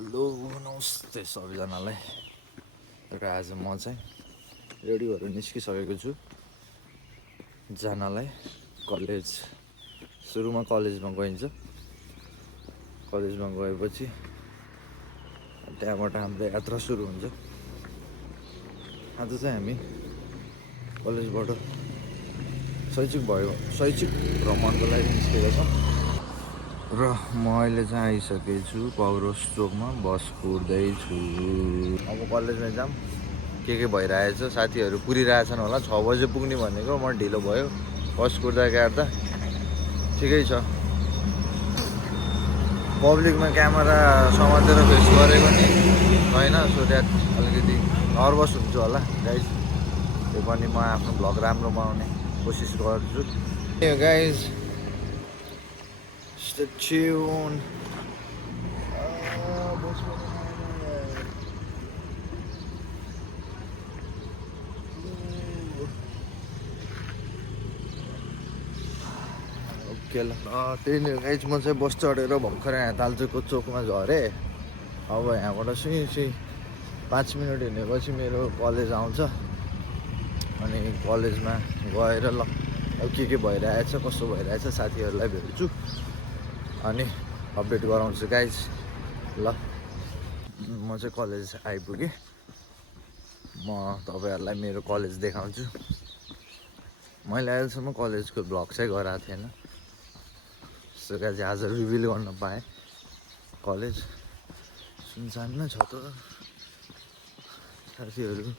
Hello नमस्ते सबैजनालाई। र आज म चाहिँ रेडी भएर निस्किसकेको छु जानलाई कलेज। सुरुमा कलेजमा गइन्छ, कलेजमा गएपछि त्यहाँबाट हाम्रो यात्रा सुरु हुन्छ। आज चाहिँ हामी कलेजबाट शैक्षिक भ्रमणको लागि निस्केका छौँ र म अहिले चाहिँ आइसकेको छु पौरस चोकमा। बस कुर्दैछु। अब कलेजमा जाम के भइरहेछ, साथीहरू कुरिरहेछन् होला। 6 बजे पुग्ने भनेको म ढिलो भयो बस कुर्दा ठिकै छ। पब्लिकमा क्यामेरा समातेर फेस गरेको नि होइन, सो द्याट अलिकति नर्भस हुन्छु होला गाइज। त्यो पनि म आफ्नो भ्लग राम्रो बनाउने कोसिस गर्छु। Guys stay tuned. ओके ल, त्यही नै गाइज। म चाहिँ बस चढेर भर्खर यहाँ तालचोकको चोकमा झरेँ। अब यहाँबाट सुई 5 मिनट हिँडेपछि मेरो कलेज आउँछ। अनि कलेजमा गएर ल अब के भइरहेछ, कस्तो भइरहेछ साथीहरूलाई भेट्छु अनि अपडेट गराउँछु गाइज। ल म चाहिँ कलेज आइपुगेँ। म तपाईँहरूलाई मेरो कलेज देखाउँछु। मैले अहिलेसम्म कलेजको भ्लग चाहिँ गराएको थिएन, सो गाइज आज रिभिल गर्न पाएँ। कलेज सुनसान नै छ त साथीहरू।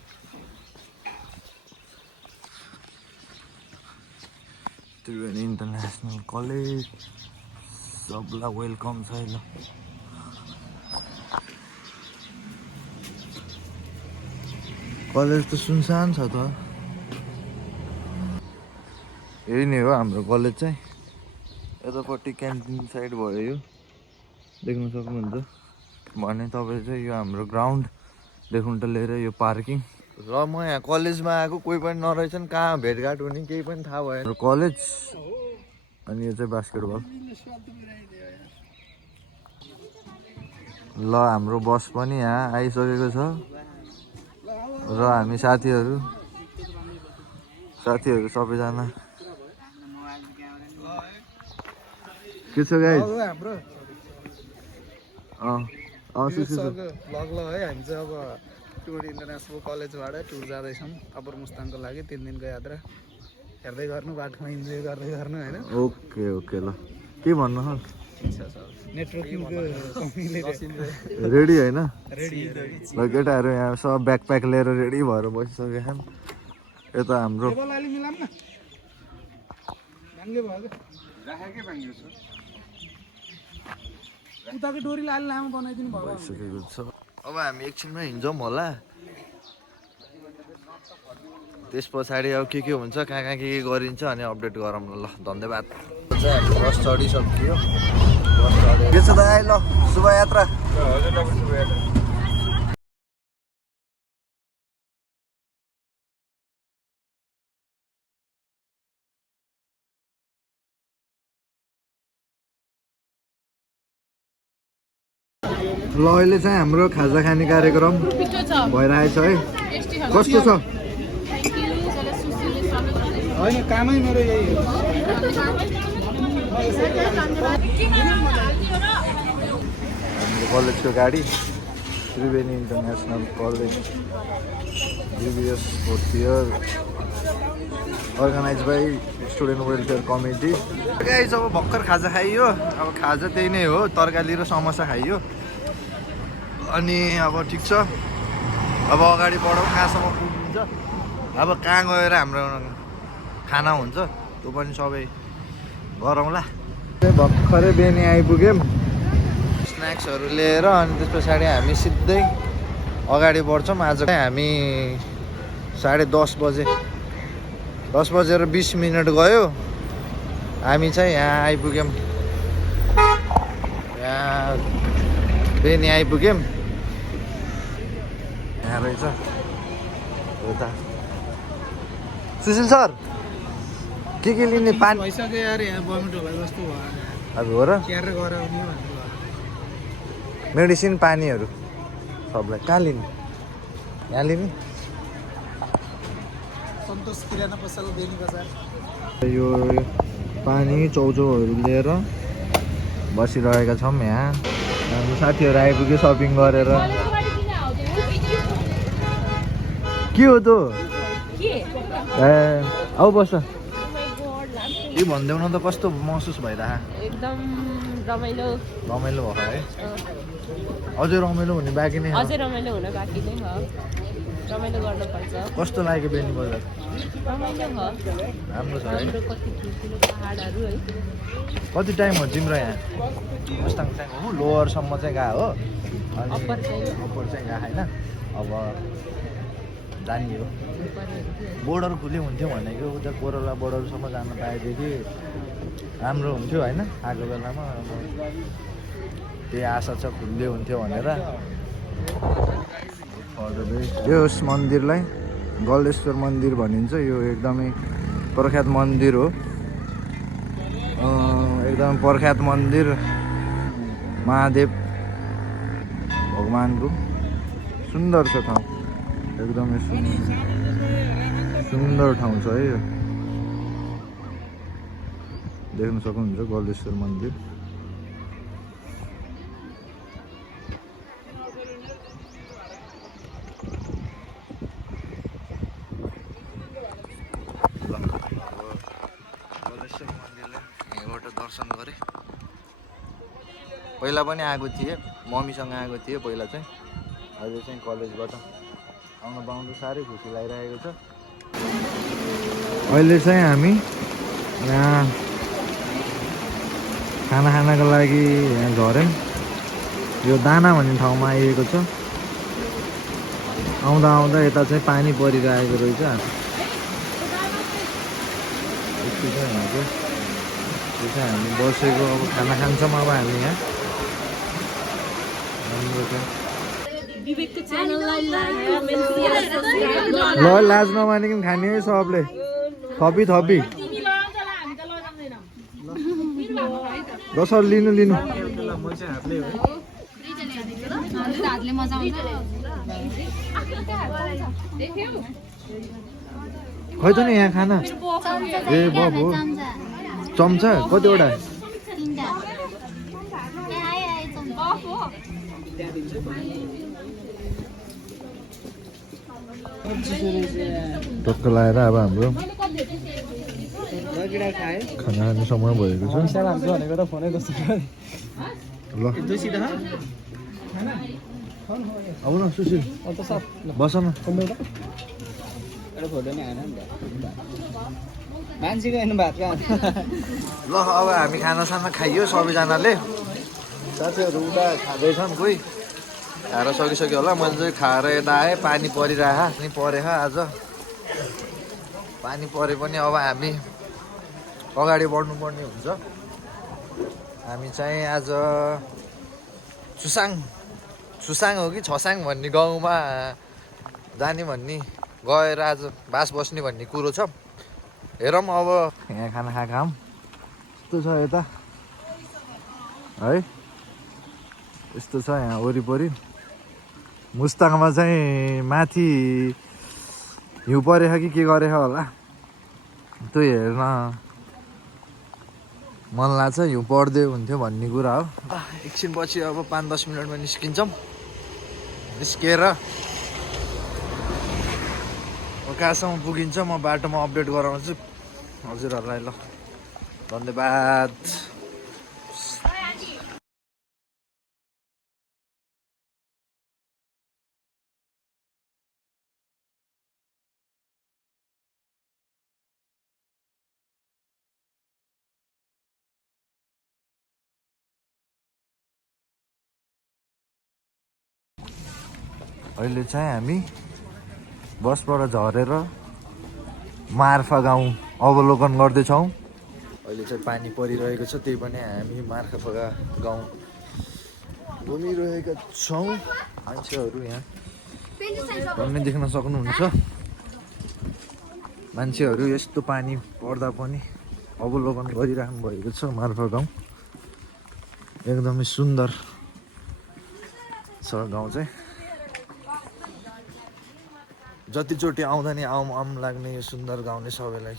त्रिवेणी इन्टरनेसनल कलेज सबलाई वेलकम छ। ल कलेज त सुनसान छ त। यही नै हो हाम्रो कलेज चाहिँ। यतापट्टि क्यान्टिन साइड भयो, यो देख्न सक्नुहुन्छ भने तपाईँ चाहिँ। यो हाम्रो ग्राउन्ड देखुन्ट लिएर यो पार्किङ। र म यहाँ कलेजमा आएको, कोही पनि नरहेछन्, कहाँ भेटघाट हुने केही पनि थाहा भएन। कलेज अनि यो चाहिँ बास्केटबल। ल हाम्रो बस पनि यहाँ आइसकेको छ र हामी साथीहरू सबैजना के छ गाइस हाम्रो भ्लग ल है। हामी चाहिँ अब त्रिवेणी इन्टरनेसनल कलेजबाट टुर जाँदैछौँ अप्पर मुस्ताङको लागि। 3 दिनको यात्रा हेर्दै गर्नु, बाटोमा इन्जोय गर्दै गर्नु होइन। ओके ओके ल के भन्नु हो। नेटवर्किङको रेडी होइन ल केटाहरू यहाँ सब ब्याकप्याक लिएर रेडी भएर बसिसकेका छन्। यता हाम्रो भइसकेको छ। अब हामी एकछिनमा हिँड्छौँ होला। त्यस पछाडि अब के हुन्छ, कहाँ के गरिन्छ अनि अपडेट गरौँ ल। धन्यवाद। बस चढिसकियो। के छ दाइ? ल शुभ यात्रा। ल अहिले चाहिँ हाम्रो खाजा खाने कार्यक्रम भइरहेछ है। कस्तो छ? होइन कामै मेरो यही हो। कलेजको गाडी Triveni international college BBS 4th year organise by student welfare committee. Guys अब भर्खर खाजा खाइयो। अब खाजा त्यही नै हो, तरकारी र समोसा खाइयो। अनि अब ठिक छ, अब अगाडि बढौँ कहाँसम्म पुगिन्छ। अब कहाँ गएर हाम्रो खाना हुन्छ त्यो पनि सबै गरौँला। भर्खरै बेनी आइपुग्यौँ स्न्याक्सहरू लिएर। अनि त्यस पछाडि हामी सिधै अगाडि बढ्छौँ। आज हामी 10:30 बजे 10:20 गयो। हामी चाहिँ यहाँ आइपुग्यौँ, यहाँ बेनी आइपुग्यौँ। यहाँ रहेछ यता सुशील सर के लिने? पानी भइसक्यो यार, यहाँ बमिट होला जस्तो भयो। अब हो र मेडिसिन पानीहरू सबलाई कहाँ लिने यहाँ लिने सन्तोष किराना पसल बेनी बजार यो पानी चाउचाउहरू लिएर बसिरहेका छौँ यहाँ हाम्रो साथीहरू आइपुग्यो सपिङ गरेर के हो त ए आऊ बस के भनिदेऊ न त कस्तो महसुस भइरह एकदम रमाइलो रमाइलो भयो है अझै रमाइलो हुने बाँकी नै अझै रमाइलो हुन बाँकी नै छ रमाइलो गर्नुपर्छ कस्तो लाग्यो बेनी बजार रमाइलो भयो राम्रो छ है हाम्रो कति ठुल्ठुलो पाहाडहरू है कति टाइम हो तिम्रो यहाँ मुस्ताङ चाहिँ हो लोवरसम्म चाहिँ गएको हो अनि अप्पर चाहिँ गएको होइन अब जाने हो बोर्डर खुल्यो हुन्थ्यो भनेको उता कोरोला बोर्डरसम्म जान पाएदेखि राम्रो हुन्थ्यो होइन आएको बेलामा अब त्यही आशा छ खुल्यो हुन्थ्यो भनेर यो मन्दिरलाई गलेश्वर मन्दिर भनिन्छ यो एकदमै प्रख्यात मन्दिर हो एकदम प्रख्यात मन्दिर महादेव भगवानको सुन्दर छ ठाउँ एकदमै सुन्दर ठाउँ छ है यो देख्न सक्नुहुन्छ गलेश्वर मन्दिर दर्शन गरेँ पहिला पनि आएको थिएँ मम्मीसँग आएको थिएँ पहिला चाहिँ अहिले चाहिँ कलेजबाट आउन पाउँदा साह्रै खुसी लागिरहेको छ अहिले चाहिँ हामी यहाँ खाना खानको लागि यहाँ झऱ्यौँ यो दाना भन्ने ठाउँमा आइएको छ आउँदा आउँदा यता चाहिँ पानी परिरहेको रहेछ त्यो चाहिँ हामी बसेको अब खाना खान्छौँ अब हामी यहाँ राम्रो छ ल लाज नमानिकन खाने है सबले थपी थपी दसर लिनु लिनु खै त नि यहाँ खाना ए बाबु चम्चा कतिवटा टक्क लगाएर अब हाम्रो खाना खाने समय भएको छ ल आऊ न सुशील बस न मान्छेको हेर्नु भएको ल अब हामी खानासाना खाइयो सबैजनाले साथीहरू उता खाँदैछन् कोही खाएर सकिसक्यो होला मैले चाहिँ खाएर यता आएँ पानी परिरह नि परेछ आज पानी परे पनि अब हामी अगाडि बढ्नुपर्ने हुन्छ हामी चाहिँ आज छुसाङ हो कि छसाङ भन्ने गाउँमा जाने भन्ने गएर आज बास बस्ने भन्ने कुरो छ हेरौँ अब यहाँ खाना खाएको खाऊँ यस्तो छ यता है यस्तो छ यहाँ वरिपरि मुस्ताङमा चाहिँ माथि हिउँ परेछ कि के गरेछ होला त्यो हेर्न मन लाग्छ हिउँ पर्दै हुन्थ्यो भन्ने कुरा हो एकछिनपछि अब 5-10 मिनटमा निस्किन्छौँ निस्किएर कहाँसम्म पुगिन्छ म बाटोमा अपडेट गराउँछु हजुरहरूलाई ल धन्यवाद अहिले चाहिँ हामी बसबाट झरेर मार्फा गाउँ अवलोकन गर्दैछौँ अहिले चाहिँ पानी परिरहेको छ त्यही पनि हामी मार्फा गाउँ घुमिरहेका छौँ मान्छेहरू यहाँ पनि देख्न सक्नुहुन्छ मान्छेहरू यस्तो पानी पर्दा पनि अवलोकन गरिराख्नु भएको छ मार्फा गाउँ एकदमै सुन्दर गाउँ चाहिँ जतिचोटि आउँदा नि आउँ लाग्ने यो सुन्दर गाउँ नै सबैलाई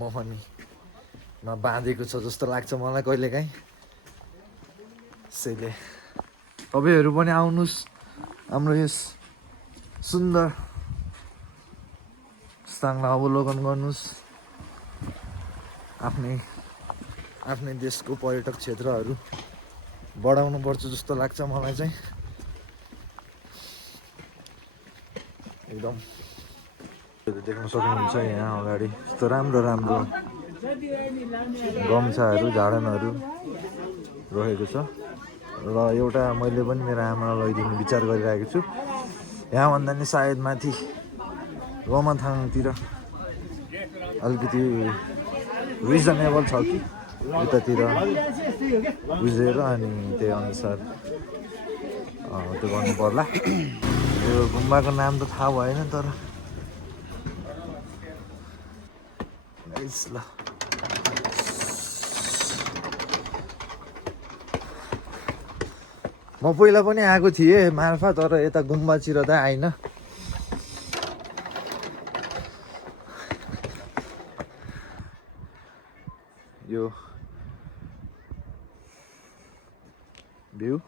मोहनीमा बाँधेको छ जस्तो लाग्छ मलाई कहिलेकाहीँ। त्यसैले तपाईँहरू पनि आउनुहोस् हाम्रो यस सुन्दर स्थानलाई अवलोकन गर्नुहोस्। आफ्नै देशको पर्यटक क्षेत्रहरू बढाउनु पर्छ जस्तो लाग्छ मलाई चाहिँ। एकदम देख्न सक्नुहुन्छ यहाँ अगाडि यस्तो राम्रो राम्रो गम्छाहरू झाडनहरू रहेको छ र एउटा मैले पनि मेरो आमालाई लैदिने विचार गरिरहेको छु। यहाँभन्दा नि सायद माथि गोमाथाङतिर अलिकति रिजनेबल छ कि उतातिर बुझेर अनि त्यही अनुसार त्यो गर्नु पर्ला। यो गुम्बाको नाम त थाहा भएन तर ल म पहिला पनि आएको थिएँ मार्फा, तर यता गुम्बातिर त आइन। यो भ्यू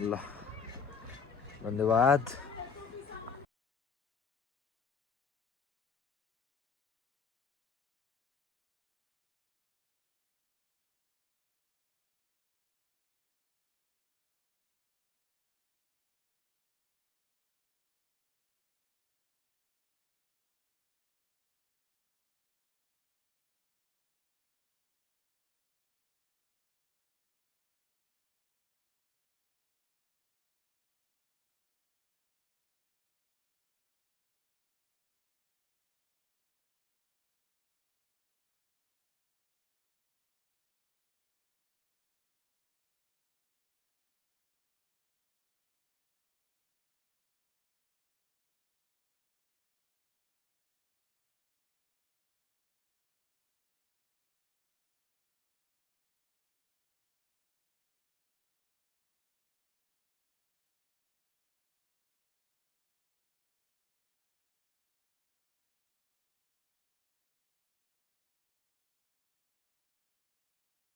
ल धन्यवाद।